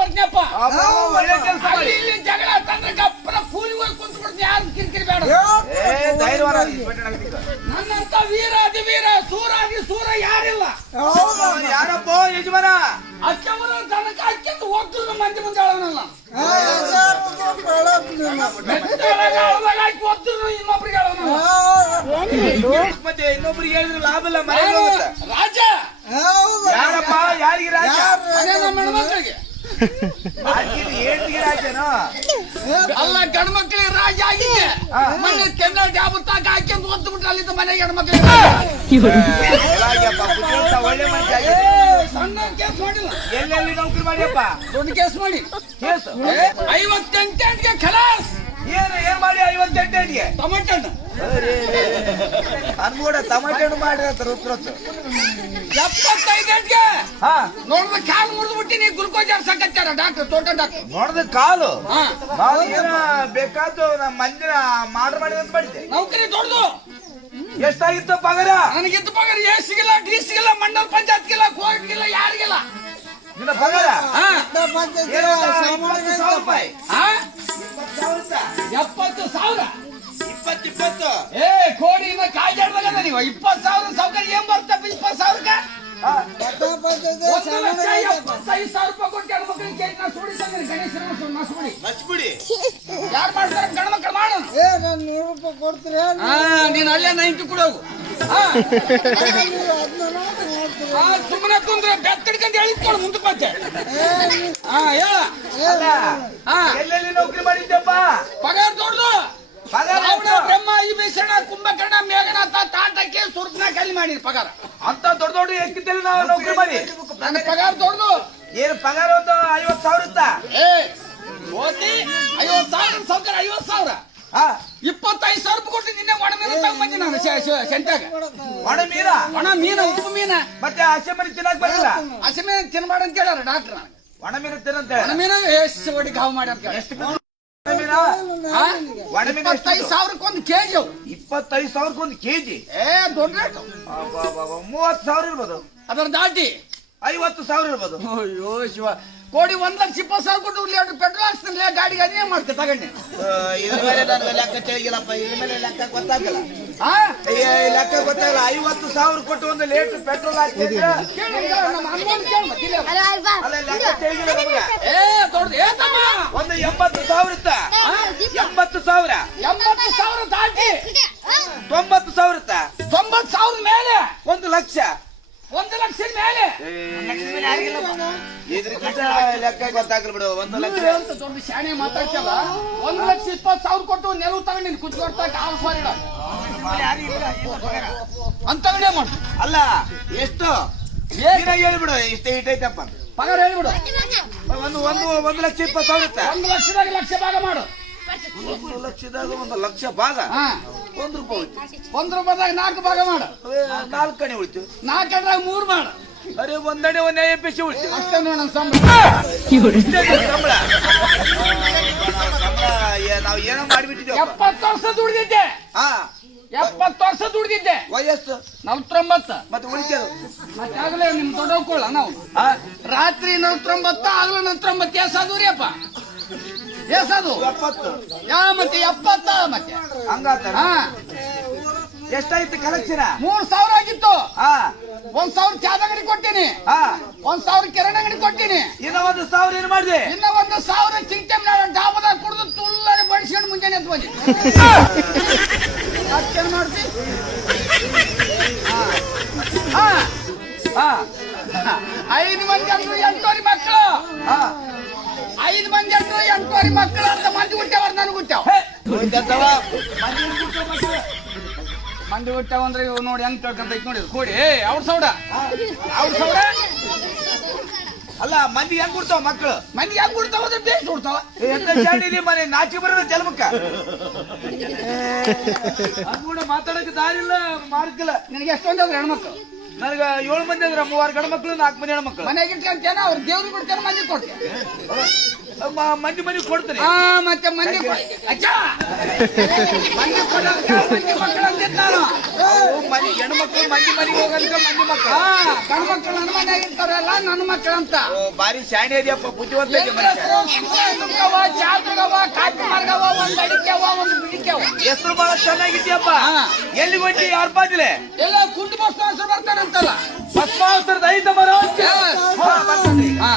ಬರ್ತೀನಪ್ಪ. ಒಳ್ಳೆ ಕೆಲಸ ಅಲ್ಲಿ ಇಲ್ಲಿ ಜಗಳ ತಂದ್ರೆ ಗಪ್ಪನ ಕೂಲಿಗೆ ಹೋಗಿ ಕುಂತು ಬಿಡ್ತೀನಿ. ಯಾರು ಕಿರಿಕಿರಿ ಬೇಡ. ನನ್ನಂತ ವೀರ ಅಧಿವೀರ ಸೂರಾದಿ ಸೂರ ಯಾರಿಲ್ಲ. ಯಾರಪ್ಪ ಯಜಮಾನ? ಅಕ್ಕವರ ತನಕ ಅಕ್ಕಿಂದು ಹೋಗ್ತಿದ್ರು ಮಂದಿ ಮುಂದೆ ಹೇಳೋನಲ್ಲ. ಹೋಗ್ತಿದ್ರು ಇನ್ನೊಬ್ರಿಗೆ ಹೇಳೋನಲ್ಲ. ಮತ್ತೆ ಇನ್ನೊಬ್ರಿಗೆ ಹೇಳಿದ್ರೆ ಲಾಭ ಇಲ್ಲ. ರಾಜ ಯಾರಪ್ಪ? ಯಾರಿಗೆ ರಾಜ? ನಮ್ಮ ಹೆಣ್ಮಕ್ಳಿಗೆ ಏನ್ಗೆ ರಾಜನೋ? ಅಲ್ಲ, ಗಂಡು ಮಕ್ಳಿಗೆ ರಾಜ ಆಗಿದೆ. ಮನೆ ಕೆಂಡ ಜಾಬತ್ತಾಕ ಹಾಕಿ ಓದ್ದು ಬಿಟ್ರೆ ಅಲ್ಲಿಂದ ಮನೆಗೆ ಹೆಣ್ಮಕ್ಳಿಗೆ ಒಳ್ಳೆ ಮನುಷ್ಯ. ಸಣ್ಣ ಕೇಸ್ ಮಾಡಿಲ್ಲ. ಎಲ್ಲೆಲ್ಲಿ ನೌಕರಿ ಮಾಡಿಯಪ್ಪ? ದೊಡ್ಡ ಕೇಸ್ ಮಾಡಿ. ಕೇಸು 58ಗೆ ಖಲಾಸ್. ಏನ್ ಮಾಡಿ 58ಗೆ? ಟೊಮೆಟೊ ಹಣ್ಣು ಅನ್ಮೂಡ ಟಮಾಟೆ ಹಣ್ಣು ಮಾಡಿರತ್ತ ಉತ್ತರತ್ತು. 75ಗೆ ನೋಡಿದ್ರೆ ಕಾಲು ಮುರಿದು ಬಿಟ್ಟಿನಿ. ಗ್ಲುಕೋಸ್ ಸಾಕತ್ತಾರ ಡಾಕ್ಟರ್, ತೋಟ ಡಾಕ್ಟರ್. ನೋಡಿದ ಕಾಲು ಏನ ಬೇಕಾದ್ದು ನಮ್ಮ ಮಂದಿರ ಮಾಡಿದೆ ಅಂತ ಮಾಡಿದ್ದೆ. ನೌಕರಿ ದೊಡ್ಡದು. ಎಷ್ಟಾಗಿತ್ತು ಪಗಾರ? ನನಗಿತ್ತು ಪಗಾರ ಎ ಸಿಗಿಲ್ಲ, ಡಿ ಸಿಗಿಲ್ಲ, ಮಂಡಲ ಪಂಚಾಯತ್ಗಿಲ್ಲ, ಕೋರ್ಟ್ಗಿಲ್ಲ, ಯಾರಿಗಿಲ್ಲ. ನಿನ್ನ ಪಗಾರ 70,000. 20 ಏ ಕೋಡಿ ಇನ್ನ ಕಾಯ್ದಾಡ್ದಾಗ ನೀವು 20,000 ಸೌಕರ್ಯ ಏನ್ ಬರ್ತಾ? 20,000ಕ್ಕೆ 1,75,000 ರೂಪಾಯಿ ಕೊಟ್ಟು ಹೆಣ್ಮಕ್ಳಿಗೆ ಕೇಕ್ ನಾ ಸುಡಿಸಂದ್ರೆ ಗಣೇಶನ ನಸ್ಬಿಡಿ. ಯಾರು ಮಾಡ್ತಾರ? ಗಂಡು ಮಕ್ಕಳು ಮಾಡೋಣ. ನೀನ್ ಅಲ್ಲೇ 90 ಕೂಡ ಹೋಗು. ಸುಮ್ಮನೆ ಕುಂದ್ರೆ ಬೆತ್ತಡ್ಕಂತ ಹೇಳಿದ್ಕೊಡು ಮುಂದಕ್ಕೆ ಮತ್ತೆ. ಎಲ್ಲೆಲ್ಲಿ ನೌಕರಿ ಮಾಡಿದ್ದಪ್ಪ? ಪಗಾರ ದೊಡ್ಡದು. ಬ್ರಹ್ಮ, ಈ ಭೀಷಣ, ಕುಂಭಕರ್ಣ, ಮೇಘನಾಥ, ತಾಟಕ್ಕೆ, ಸುರ್ಪನ ಕಲಿ ಮಾಡಿರಿ ಪಗಾರ. ಅಂತ ದೊಡ್ಡ ದೊಡ್ಡ ಎಕ್ಕಿದ್ದಲ್ಲಿ ನಾವು ನೌಕರಿ ಮಾಡಿ. ನನ್ನ ಪಗಾರ ದೊಡ್ಡದು. ಏನು ಪಗಾರ? ಒಂದು 50,000 ಇತ್ತ. ಓದಿ 50,000 ಸೌಕರ್ಯ 50,000. 25,000 ರೂಪಾಯಿ ಕೊಟ್ಟು ನಿನ್ನೆ ಒಣ ಮೀನು ತಗೊಂಬಂದಿ ನಾನು ಸೆಂಟಾಗ. ಒಣ ಮೀನ? ಒಣ ಮೀನ, ಉಪ್ಪು ಮೀನ. ಮತ್ತೆ ಹಸಿ ಮೀನು ತಿನ್ನಕ್ ಬರಲಿಲ್ಲ? ಹಸಿ ಮೀನು ತಿನ್ಮಾಡ ಅಂತ ಕೇಳಾರ ಡಾಕ್ಟರ್. ನನಗೆ ಒಣ ಮೀನು ತಿನ್ನಂತೆ. ಒಣ ಮೀನು ಎಷ್ಟು ಒಡಿ ಗಾವ್ ಮಾಡಿ ಅಂತ ಕೇಳ. ಎಷ್ಟು? 25,000 ಕೆಜಿ. 25,000 ಕೆಜಿ? ದೊಡ್ಡ ರೇಟ್. 30,000 ಇರ್ಬೋದು. ಅದರ ದಾಟಿ 50,000 ಇರ್ಬೋದು. ಅಯ್ಯೋ ಶಿವ, ಕೋಡಿ 1,20,000 ಕೊಟ್ಟು ಪೆಟ್ರೋಲ್ ಹಾಕ್ತಾನೆ ಗಾಡಿಗೆ. ಅದೇ ಮಾಡ್ತೆ ತಗೊಂಡೆ. ಇದ್ರ ಮೇಲೆ ನನಗೆ ಲೆಕ್ಕ ತಿಳಿಗಿಲ್ಲಪ್ಪ. ಇದ್ರ ಮೇಲೆ ಲೆಕ್ಕ ಗೊತ್ತಾಗಲ್ಲ. ಲೆಕ್ಕ ಗೊತ್ತಾಗಲ್ಲ. 50,000 ಕೊಟ್ಟು ಒಂದು ಲೀಟರ್ ಪೆಟ್ರೋಲ್ ಹಾಕ್ತಿದ್ರೆ ಅಲ್ಲ ಲೆಕ್ಕ ತಿಳಿಗಿಲ್ಲ ನಮ್ಗೆ. ದೊಡ್ಡದು ಏತಮ್ಮ ಒಂದು 80,000 ಇತ್ತ. 80,000 ದಾಟಿ 90,000 ಇತ್ತ. 90,000 ಮೇಲೆ 1 ಲಕ್ಷ. 1 ಲಕ್ಷದ ಮೇಲೆ ಇದ್ರಕ್ಕಿಂತ ಲೆಕ್ಕ ಗೊತ್ತಾಗಲ್ಲ ಬಿಡು. 1 ಲಕ್ಷ ಅಂತ ದೊಡ್ಡ ಶಾಣೆ ಮಾತಾಡ್ತಲ್ಲ. 1,20,000 ಕೊಟ್ಟು ನೆಲವು ತಗೊಂಡಿನಿ ಕುಚ್ಕೊಡ್ತಾಕ ಅಂತಗಡೆ ಮಾಡು. ಅಲ್ಲ ಎಷ್ಟು ಹೇಳಿಬಿಡು. ಇಷ್ಟೇ ಇಟ್ಟೈತಪ್ಪ ಪಗಾರ ಹೇಳಿಬಿಡು. 1,20,000 ಇತ್ತ. 1 ಲಕ್ಷದಾಗ ಲಕ್ಷ ಭಾಗ ಮಾಡು. 1 ಲಕ್ಷದಾಗ 1 ಲಕ್ಷ ಭಾಗ 1 ರೂಪಾಯಿ ಉಳಿತು. 1 ರೂಪಾಯಿದಾಗ 4 ಭಾಗ ಮಾಡು. 4 ಕಣೆ ಉಳಿತು. 4 ಕಡೆದಾಗ 3 ಮಾಡು. ಅರೆ ಒಂದಣೆ 1 ಪೈಸೆ ಉಳಿತು. ಅಷ್ಟೇ ನೋಡ ಸಂಬಳ. ಸಂಬಳ ನಾವು ಏನೋ ಮಾಡಿಬಿಟ್ಟಿದ್ದೇವೆ. 70 ವರ್ಷ ದುಡಿದಿದ್ದೆ. 70 ವರ್ಷ ದುಡಿದಿದ್ದೆ. ವಯಸ್ಸು 49. ಮತ್ತೆ ಉಳಿತೇವೆ. ಮತ್ತೆ ಆಗಲೇ ನಿಮ್ ದೊಡ್ಡಕೊಳ್ಳ ನಾವು ರಾತ್ರಿ 49 ಆಗಲೂ 49 ಎಸಾದವ್ರಿ ಅಪ್ಪ. ಎಸದು 70 ಮತ್ತೆ 70 ಮತ್ತೆ ಹಂಗಾತ. ಎಷ್ಟಾಯ್ತು ಕಲೆಕ್ಷನ್? 3,000 ಆಗಿತ್ತು. 1,000 ಚಾದ ಅಂಗಡಿ ಕೊಟ್ಟಿನಿ. 1,000 ಕಿರಣ ಅಂಗಡಿ ಕೊಟ್ಟಿನಿ. ಇನ್ನ 1,000 ಏನ್ ಮಾಡಿದೆ? ಇನ್ನ 1,000 ಚಿಂತೆ ಡಾಬದಾಗ ಕುಡಿದು ತುಲ್ಲರಿ ಬಡಿಸ್ಕೊಂಡು ಮುಂಜಾನೆ ಎದ್ದು ಬಂದಿ. ಅಷ್ಟೇನು ಮಾಡ್ತಿ? 5 ಮಂದಿ ಅಂದ್ರು 8 ಮಕ್ಕಳು. 5 ಮಂದಿ ಅಂದ್ರು 8 ಮಕ್ಕಳು. ಅಂತ ಮಂದಿ ಹುಟ್ಟ್ಯಾವ ನನಗೆ ಹುಟ್ಟ್ಯಾವ. ಮಂದಿ ಹುಟ್ಟ್ಯಾವ ಅಂದ್ರೆ ಇವ್ ನೋಡಿ ಹೆಂಗ್ ಕೇಳ್ಕೊಂತ ನೋಡಿದ್ರು ಕೂಡಿ ಅವ್ರ ಸೌಡ ಅಲ್ಲ ಮಂದಿ ಹೆಂಗ್ ಕೊಡ್ತಾವ ಮಕ್ಕಳು? ಮಂದಿ ಹೆಂಗ್ ಕೊಡ್ತಾವ ಅಂದ್ರೆ ಬೇಸ್ ಕೊಡ್ತಾವ. ಎಂತ ಶಾಡಿ ಮನೆ ನಾಚಿ ಬರೋದ ಜನ್ಮಕ್ಕ. ಕೂಡ ಮಾತಾಡಕ್ಕೆ ದಾರಿ ಇಲ್ಲ, ಮಾರ್ಕಿಲ್ಲ. ನಿನಗೆ ಎಷ್ಟೊಂದು ಅದ್ರ ಹೆಣ್ಮಕ್ಳು? ನನಗ 7 ಮಂದಿ ಅದ್ರ. 3 ಗಂಡು ಮಕ್ಳು 4 ಮಂದಿ ಹೆಣ್ಮಕ್ಳು. ಮನೆಗೆ ಇಟ್ಕೊಂತೇನ ಅವ್ರ ದೇವ್ರಿಗೆ ಕೊಡ್ತೇನೆ, ಮಂದಿ ಕೊಡ್ತೇನೆ. ಮಂದಿ ಮನೆಗೆ ಕೊಡ್ತೀನಿ ಮತ್ತೆ ಮಂದಿ ಅಜ್ಜ ಮಂದಿ ಮಕ್ಕಳು ಅಂತಿದ್ ನಾನು ಮನೆ ಹೆಣ್ಮಕ್ಳು ಮಂದಿ ಮನೆಗೆ ಹೋಗಂತ ಮಂದಿ ಮಕ್ಕಳು ಗಂಡು ಮಕ್ಕಳು ನನ್ನ ಮನೆಯಾಗ ಇರ್ತಾರಲ್ಲ ನನ್ನ ಮಕ್ಕಳು ಅಂತ ಬಾರಿ ಶಾಣೆ ಇದೆಯಪ್ಪ ಬುದ್ಧಿವಂತ ಇದೆ ಮನುಷ್ಯ. ಚಾತುಗವ ಕಾಪಿ ಮಾರ್ಗವ ಒಂದ್ ಅಡಿಕೆವ ಒಂದು ಬಿಡಿಕೆವ ಹೆಸರು ಬಹಳ ಚೆನ್ನಾಗಿದ್ಯಪ್ಪ ಎಲ್ಲಿ ಹೊಂಟಿ ಯಾರ ಬಾಜಿಲೆ ಎಲ್ಲ ಕುಂಟು ಬಸ್ ಹೆಸರು ಬರ್ತಾರಂತಲ್ಲ ಭಸ್ಮಾವಸರದ ಐದ ಮರ ಹಾ